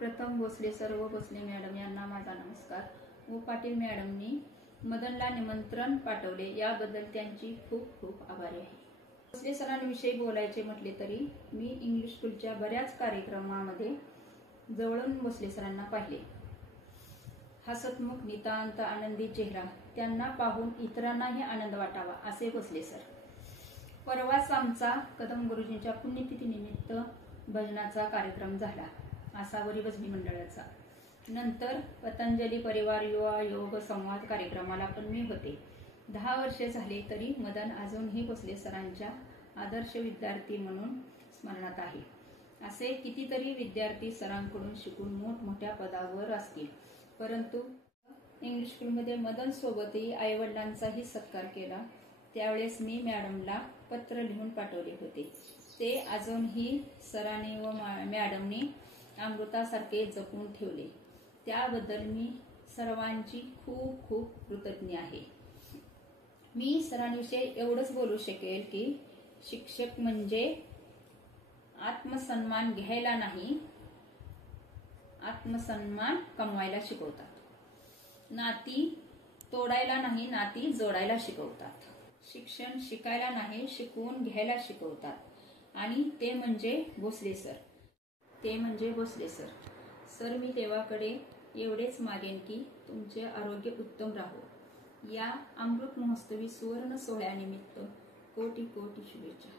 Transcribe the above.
प्रथम भोसले सर व भोसले मॅडम यांना माझा नमस्कार व पाटील मॅडमनी मदनला निमंत्रण पाठवले याबद्दल त्यांची खूप खूप आभारी आहे। भोसले सरांविषयी बोलायचे म्हटले तरी मी इंग्लिश स्कूलच्या बऱ्याच कार्यक्रमामध्ये जवळून भोसले सरांना पाहिले। हसतमुख नितांत आनंदी चेहरा, त्यांना पाहून इतरांनाही आनंद वाटावा असे भोसले सर। परवाच आमचा कदम गुरुजींच्या पुण्यतिथी निमित्त भजनाचा कार्यक्रम झाला आसावरी भजनी मंडळाचा। नंतर पतंजली परिवार युवा योग संवाद कार्यक्रमाला पण मी होते। 10 वर्षे झाले तरी मदन अजूनही भोसले सरांच्या आदर्श विद्यार्थी म्हणून स्मरणात आहे। असे कितीतरी विद्यार्थी सरांकडून शिकून मोठमोठ्या पदावर असतील, परंतु इंग्लिश स्कूलमध्ये मदन सोबतही आईवडिलांचाही सत्कार केला। त्यावेळेस मी मॅडमला पत्र लिहून पाठवले होते, ते अजूनही सरांनी व मॅडमनी अमृतासारखे जपून ठेवले। त्याबद्दल मी सर्वांची खूप खूप कृतज्ञ आहे। मी सरांविषयी एवढंच बोलू शकेल की शिक्षक म्हणजे आत्मसन्मान घ्यायला नाही, आत्मसन्मान कमवायला शिकवतात। नाती तोडायला नाही, नाती जोडायला शिकवतात। शिक्षण शिकायला नाही, शिकवून घ्यायला शिकवतात। आणि ते म्हणजे भोसले सर, ते म्हणजे भोसले सर। सर, मी देवाकडे एवढेच मागेन की तुमचे आरोग्य उत्तम राहो। या अमृत महोत्सवी सुवर्ण सोहळ्यानिमित्त कोटी कोटी शुभेच्छा।